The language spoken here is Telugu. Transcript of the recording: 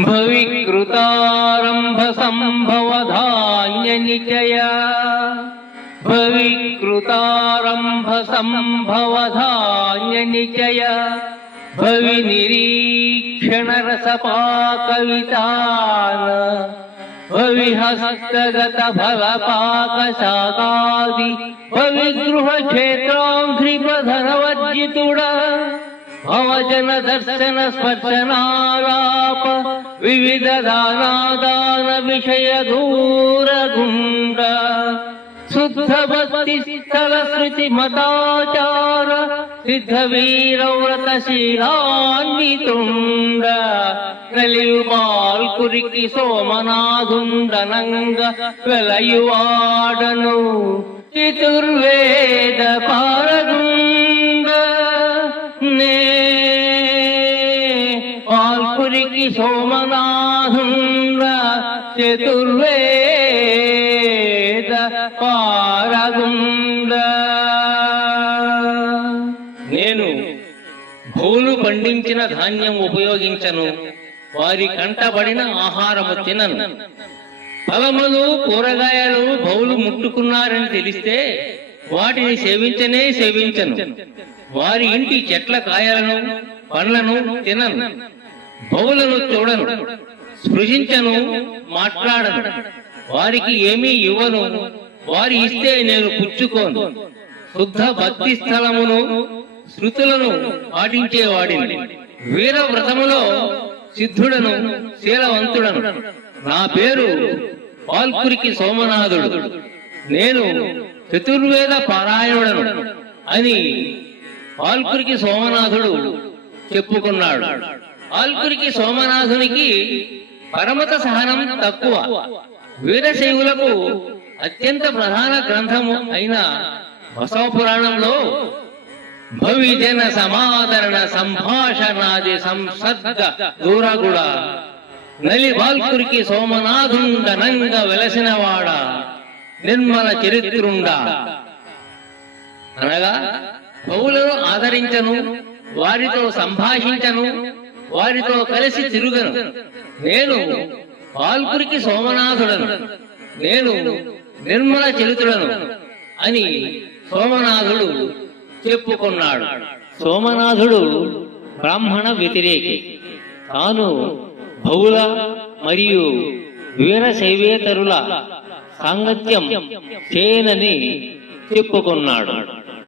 భవికృతారంభ సంభవధాన్య నిచయ భవికృతారంభ సంభవధాన్య నిచయ భవి నిరీక్షణ రసపాకవితాన భవిహస్తగత భవపాకశాకాది భవిగృహ క్షేత్రాంఘ్రిపధనవర్జితుడా భవజన దర్శన స్పర్శనాలాప వివిధ దానాదాన విషయ దూరగుండ శుద్ధ భక్తి స్థల శృతి మతాచార సిద్ధ వీరవ్రత శీలాన్వితుండ కలియుమాల్కురికి సోమనాథుండనంగ వెలయువాడను చతుర్వేద పారగుండ నే పాల్కురికి సోమనాథుండ చతుర్వేద పారగుండ. నేను భూలు పండించిన ధాన్యం ఉపయోగించను, వారి కంటబడిన ఆహారము తినను. ఫలములు కూరగాయలు బౌలు ముట్టుకున్నారని తెలిస్తే వాటిని సేవించను. వారి ఇంటి చెట్ల కాయలను పండ్లను తినను. బౌలను చూడను, స్పృశించను, మాట్లాడను. వారికి ఏమీ ఇవ్వను, వారి ఇస్తే నేను పుచ్చుకోను. శుద్ధ భక్తి స్థలమును శృతులను పాటించేవాడిని. వీరవ్రతములో సిద్ధుడను, శీలవంతుడను. నా పేరు పాల్కురికి సోమనాథుడు. నేను చతుర్వేద పారాయణుడను అని పాల్కురికి సోమనాథుడు చెప్పుకున్నాడు. పాల్కురికి సోమనాథునికి పరమత సహనం తక్కువ. వీరశైవులకు అత్యంత ప్రధాన గ్రంథము అయిన బసవ పురాణంలో భవిజన సమాదరణ సంభాషణాది సంసర్గ దూరగుడ నలి బాల్కురికి సోమనాథుండనంగ వెలసినవాడ నిర్మల చరిత్రుండ అనగా బహులను ఆదరించను, వారితో సంభాషించను, వారితో కలిసి తిరుగను. నేను పాల్కురికి సోమనాథుడను, నేను నిర్మల చరిత్రుడను అని సోమనాథుడు చెప్పుకున్నాడు. సోమనాథుడు బ్రాహ్మణ వ్యతిరేకి. తాను బహుళ మరియు వీరశైవేతరుల సాంగత్యం చేయనని చెప్పుకున్నాడు.